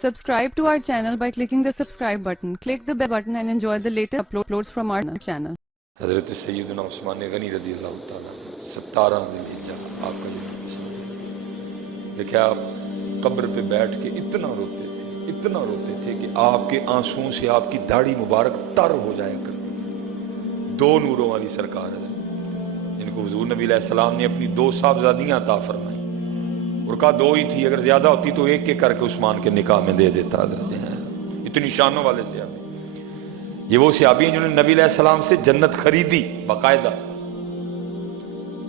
Subscribe to our channel by clicking the subscribe button. Click the bell button and enjoy the latest uploads from our channel. حضرت سیدنا عثمان غنی رضی اللہ تعالیٰ 17 ذوالحجہ آپ کا دیکھیں، آپ قبر پہ بیٹھ کے اتنا روتے تھے کہ آپ کے آنسوؤں سے آپ کی داڑھی مبارک تر ہو جایا کرتی تھی۔ 2 نوروں والی سرکار ہے جن کو حضور نبی علیہ السلام نے اپنی 2 صاحبزادیاں عطا فرمائی، اور کہا 2 ہی تھی، اگر زیادہ ہوتی تو 1 کر کے عثمان کے نکاح میں دے دیتا۔ حضرت ہیں اتنی شانوں والے صحابی، یہ وہ صحابی ہیں جنہوں نے نبی علیہ السلام سے جنت خریدی باقاعدہ۔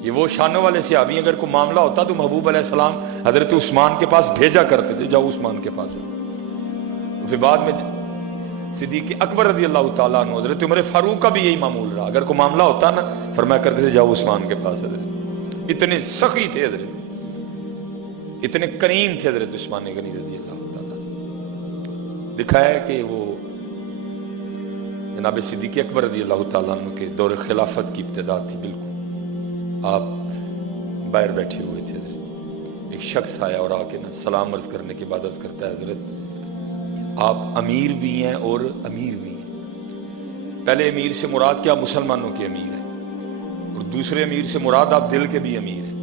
یہ وہ شانوں والے صحابی ہیں، اگر کوئی معاملہ ہوتا تو محبوب علیہ السلام حضرت عثمان کے پاس بھیجا کرتے تھے، جاؤ عثمان کے پاس۔ پھر بعد میں صدیق اکبر رضی اللہ تعالیٰ عنہ، حضرت عمر فاروق کا بھی یہی معمول رہا، اگر کوئی معاملہ ہوتا نا فرمایا کرتے تھے جاؤ عثمان کے پاس۔ حضرت اتنے سخی تھے، حضرت اتنے کریم تھے حضرت عثمان غنی رضی اللہ تعالیٰ۔ لکھا ہے کہ وہ جناب صدیق اکبر رضی اللہ تعالیٰ عنہ کے دور خلافت کی ابتدا تھی، بالکل آپ باہر بیٹھے ہوئے تھے، حضرت ایک شخص آیا اور آ کے نا سلام عرض کرنے کے بعد عرض کرتا ہے حضرت آپ امیر بھی ہیں اور امیر بھی ہیں۔ پہلے امیر سے مراد کیا مسلمانوں کے امیر ہیں، اور دوسرے امیر سے مراد آپ دل کے بھی امیر ہیں۔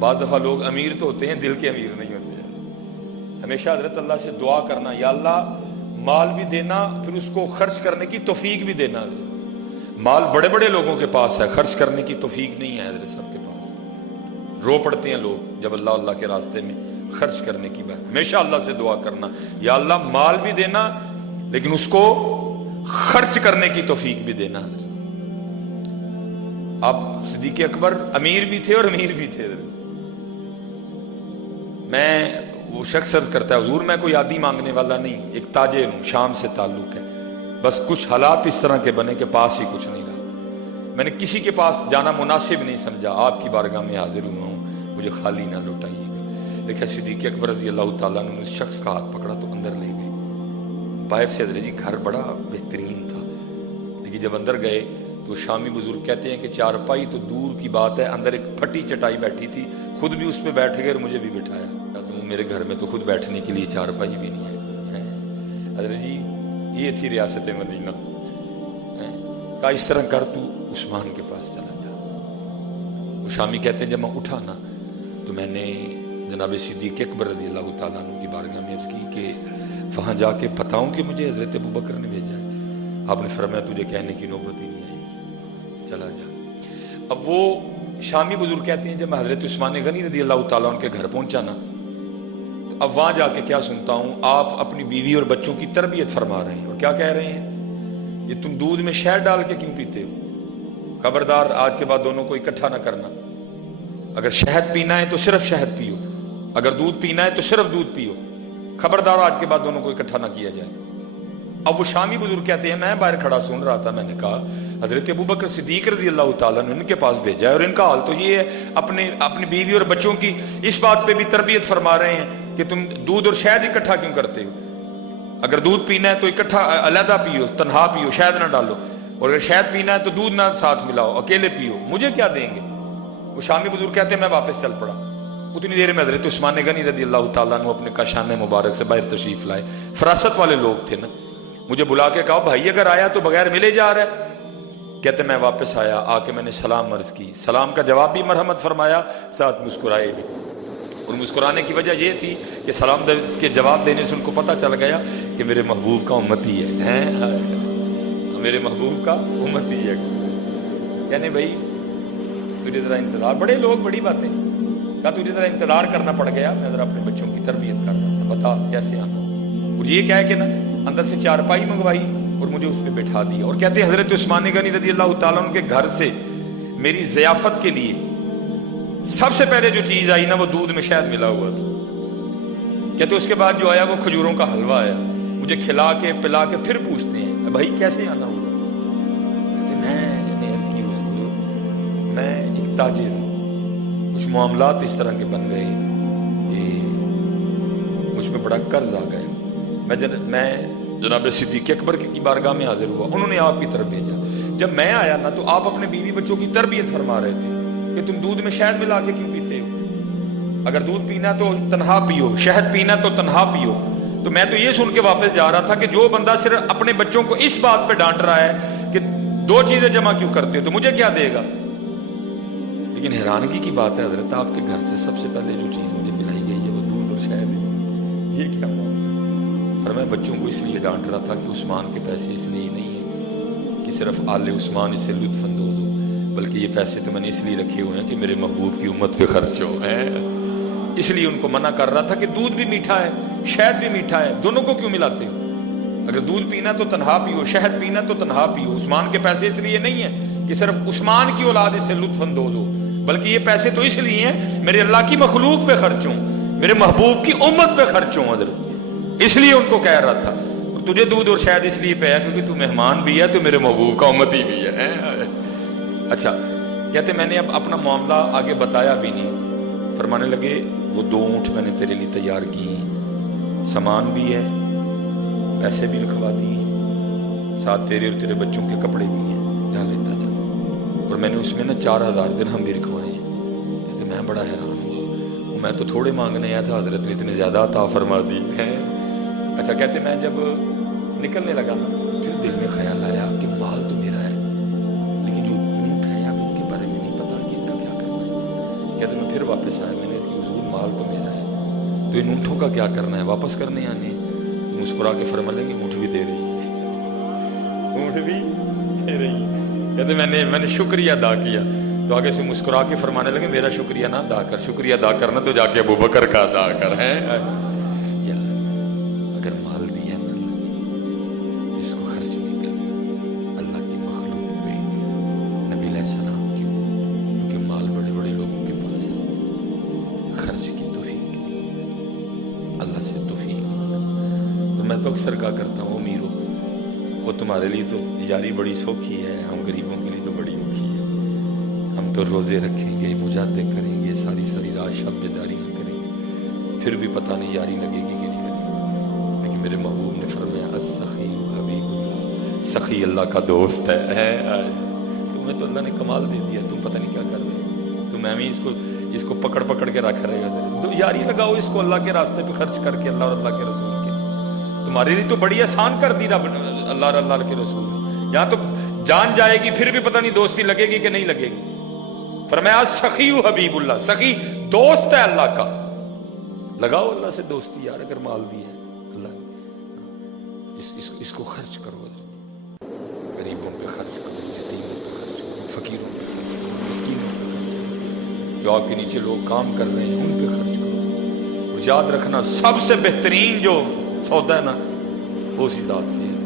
بعض دفعہ لوگ امیر تو ہوتے ہیں، دل کے امیر نہیں ہوتے ہیں۔ ہمیشہ حضرت اللہ سے دعا کرنا، یا اللہ مال بھی دینا، پھر اس کو خرچ کرنے کی توفیق بھی دینا۔ مال بڑے بڑے لوگوں کے پاس ہے، خرچ کرنے کی توفیق نہیں ہے حضرت سب کے پاس۔ رو پڑتے ہیں لوگ جب اللہ کے راستے میں خرچ کرنے کی بات۔ ہمیشہ اللہ سے دعا کرنا، یا اللہ مال بھی دینا لیکن اس کو خرچ کرنے کی توفیق بھی دینا۔ آپ صدیق اکبر امیر بھی تھے اور امیر بھی تھے۔ میں وہ شخص عرض کرتا ہے حضور میں کوئی عادی مانگنے والا نہیں، ایک تاجر ہوں، شام سے تعلق ہے، بس کچھ حالات اس طرح کے بنے کہ پاس ہی کچھ نہیں رہا، میں نے کسی کے پاس جانا مناسب نہیں سمجھا، آپ کی بارگاہ میں حاضر ہوا ہوں، مجھے خالی نہ لوٹائیے گا۔ لیکن صدیق اکبر رضی اللہ تعالیٰ نے اس شخص کا ہاتھ پکڑا تو اندر لے گئے۔ باہر سے حضرت جی گھر بڑا بہترین تھا، لیکن جب اندر گئے تو شامی بزرگ کہتے ہیں کہ چارپائی تو دور کی بات ہے، اندر ایک پھٹی چٹائی بیٹھی تھی، خود بھی اس پہ بیٹھ گئے اور مجھے بھی بٹھایا۔ میرے گھر میں تو خود بیٹھنے کے لیے چارپائی بھی نہیں ہے۔ حضرت جی یہ تھی ریاست مدینہ۔ کہا اس طرح کر تو عثمان کے پاس چلا جا۔ وہ شامی کہتے ہیں جب میں اٹھا نا تو میں نے جناب صدیق اکبر رضی اللہ تعالیٰ عنہ کی بارگاہ میں عرض کی کہ وہاں جا کے بتاؤں کہ مجھے حضرت ابوبکر نے بھیجا ہے۔ آپ نے فرمایا تجھے کہنے کی نوبت ہی نہیں آئے گی، چلا جا۔ اب وہ شامی بزرگ کہتے ہیں جب میں حضرت عثمان غنی رضی اللہ تعالیٰ عنہ کے گھر پہنچا نا، اب وہاں جا کے کیا سنتا ہوں، آپ اپنی بیوی اور بچوں کی تربیت فرما رہے ہیں، اور کیا کہہ رہے ہیں، یہ تم دودھ میں شہد ڈال کے کیوں پیتے ہو؟ خبردار آج کے بعد دونوں کو اکٹھا نہ کرنا، اگر شہد پینا ہے تو صرف شہد پیو، اگر دودھ پینا ہے تو صرف دودھ پیو، خبردار آج کے بعد دونوں کو اکٹھا نہ کیا جائے۔ اب وہ شامی بزرگ کہتے ہیں میں باہر کھڑا سن رہا تھا، میں نے کہا حضرت ابوبکر صدیق رضی اللہ تعالیٰ نے ان کے پاس بھیجا ہے، اور ان کا حال تو یہ ہے اپنی بیوی اور بچوں کی اس بات پہ بھی تربیت فرما رہے ہیں کہ تم دودھ اور شہد اکٹھا کیوں کرتے ہو؟ اگر دودھ پینا ہے تو اکٹھا علیحدہ پیو، تنہا پیو، شہد نہ ڈالو، اور اگر شہد پینا ہے تو دودھ نہ ساتھ ملاؤ، اکیلے پیو، مجھے کیا دیں گے؟ وہ شامی بزرگ کہتے ہیں میں واپس چل پڑا۔ اتنی دیر میں حضرت عثمان غنی رضی اللہ تعالیٰ عنہ اپنے کاشان مبارک سے باہر تشریف لائے۔ فراست والے لوگ تھے نا، مجھے بلا کے کہا بھائی اگر آیا تو بغیر ملے جا رہا ہے۔ کہتے میں واپس آیا، آ کے میں نے سلام عرض کی، سلام کا جواب بھی مرحمت فرمایا، ساتھ مسکرائے بھی، اور مسکرانے کی وجہ یہ تھی کہ سلام کے جواب دینے سے ان کو پتہ چل گیا کہ میرے محبوب کا امتی ہے، میرے محبوب کا امتی ہے۔ یعنی بھائی تجھے ذرا انتظار، بڑے لوگ بڑی باتیں، کہا تجھے ذرا انتظار کرنا پڑ گیا، میں ذرا اپنے بچوں کی تربیت کر رہا تھا، بتا کیسے آنا۔ اور یہ کہہ کے نا اندر سے چارپائی منگوائی اور مجھے اس پہ بٹھا دیا، اور کہتے ہیں حضرت عثمان غنی رضی اللہ تعالیٰ عنہ کے گھر سے میری ضیافت کے لیے سب سے پہلے جو چیز آئی نا وہ دودھ میں شہد ملا ہوا تھا۔ کہتے اس کے بعد جو آیا وہ کھجوروں کا حلوہ آیا، مجھے کھلا کے پلا کے پھر پوچھتے ہیں بھائی کیسے آنا ہوگا؟ کہتے میں عرض کی حضور میں ایک تاجر ہوں، کچھ معاملات اس طرح کے بن گئے کہ مجھ پہ بڑا قرض آ گیا، میں جناب صدیق اکبر کی بارگاہ میں حاضر ہوا، انہوں نے آپ کی طرف بھیجا۔ جب میں آیا نا تو آپ اپنے بیوی بچوں کی تربیت فرما رہے تھے کہ تم دودھ میں شہد ملا کے کیوں پیتے ہو؟ اگر دودھ پینا تو تنہا پیو، شہد پینا تو تنہا پیو، تو میں تو یہ سن کے واپس جا رہا تھا کہ جو بندہ صرف اپنے بچوں کو اس بات پہ ڈانٹ رہا ہے کہ 2 چیزیں جمع کیوں کرتے ہو تو مجھے کیا دے گا. لیکن حیرانگی کی بات ہے حضرت آپ کے گھر سے سب سے پہلے جو چیز مجھے پلائی گئی ہے وہ دودھ اور شہد ہے. یہ کیا فرمایا بچوں کو اس لیے ڈانٹ رہا تھا کہ عثمان کے پیسے اس لیے نہیں ہیں کہ صرف آل عثمان اس سے لطف اندوز ہو، بلکہ یہ پیسے تو میں نے اس لیے رکھے ہوئے ہیں کہ میرے محبوب کی امت پہ خرچ ہو. اس لیے ان کو منع کر رہا تھا کہ دودھ بھی میٹھا ہے شہد بھی میٹھا ہے، دونوں کو کیوں ملاتے ہو؟ اگر دودھ پینا تو تنہا پیو، شہد پینا تو تنہا پیو. عثمان کے پیسے اس لیے نہیں ہیں کہ صرف عثمان کی اولاد اس سے لطف اندوز ہو، بلکہ یہ پیسے تو اس لیے ہیں میرے اللہ کی مخلوق پہ خرچ ہوں، میرے محبوب کی امت پہ خرچ ہوں. حضرت اس لیے ان کو کہہ رہا تھا. اور تجھے دودھ اور شہد اس لیے پہ ہے کیونکہ تو مہمان بھی ہے، تو میرے محبوب کا امتی بھی ہے. اچھا کہتے میں نے اب اپنا معاملہ آگے بتایا بھی نہیں. فرمانے لگے وہ 2 اونٹ میں نے تیرے لیے تیار کیے ہیں، سامان بھی ہے، پیسے بھی لکھوا دیے، ساتھ تیرے اور تیرے بچوں کے کپڑے بھی ہیں، جا لیتا جا. اور میں نے اس میں 4000 درہم بھی لکھوائے ہیں. کہتے میں بڑا حیران ہوا، میں تو تھوڑے مانگنے آیا تھا، حضرت نے اتنے زیادہ عطا فرما دی ہیں. اچھا کہتے میں جب نکلنے لگا نا پھر دل میں خیال آیا کہ مال تو میرا ہے لیکن جو اونٹ ہے اب ان کے بارے میں نہیں پتا کہ ان کا کیا کرنا ہے. کہتے میں پھر واپس آیا، میں نے اس کی حضور مال تو میرا ہے تو ان اونٹوں کا کیا کرنا ہے، واپس کرنے آنے. تو مسکرا کے فرمانے لگے اونٹ بھی دے رہی ہے، اونٹ بھی دے رہی ہے. کہتے میں نے شکریہ ادا کیا تو آگے سے مسکرا کے فرمانے لگے میرا شکریہ نہ ادا کر، شکریہ ادا کرنا تو جا کے ابو بکر کا ادا کر. ہے اگر مال دیا نا اللہ نے اس کو خرچ نہیں کرنا اللہ کی مخلوق پہ، نبی علیہ السلام کی امت، کیونکہ مال بڑے بڑے لوگوں کے پاس ہے، خرچ کی توفیق نہیں ہے، اللہ سے توفیق مانگنا. اور میں تو اکثر کہا کرتا ہوں امیرو وہ تمہارے لیے تو یاری بڑی سوکھی ہے، ہم غریبوں کے لیے تو بڑی اوکھی ہے. ہم تو روزے رکھیں گے، مجاہدے کریں گے، ساری رات شب بیداریاں کریں گے، پھر بھی پتہ نہیں یاری لگے گی کہ نہیں لگے گی. لیکن میرے محبوب نے فرمایا السخی حبیب اللہ، سخی اللہ کا دوست ہے. تمہیں تو اللہ نے کمال دے دیا، تم پتہ نہیں کیا کر رہے ہو. تو میں بھی اس کو پکڑ کے رکھ رہے گا. تو یاری لگاؤ اس کو اللہ کے راستے پہ خرچ کر کے، اللہ اور اللہ کے رسول کے. تمہارے لیے تو بڑی آسان کر دی رب اللہ اور اللہ کے رسول نے. یہاں تو جان جائے گی پھر بھی پتہ نہیں دوستی لگے گی کہ نہیں لگے گی. فرمایا سخی حبیب اللہ، سخی دوست ہے اللہ کا. لگاؤ اللہ سے دوستی یار، اگر مال دی ہے اللہ نے اس کو خرچ کرو، غریبوں پہ خرچ کرو، یتیموں پہ خرچ کرو، فقیروں پہ خرچ کرو، مسکینوں پہ خرچ کرو، جو آپ کے نیچے لوگ کام کر رہے ہیں ان پہ خرچ کرو. اور یاد رکھنا سب سے بہترین جو سودا ہے نا وہ اسی ذات سے ہے.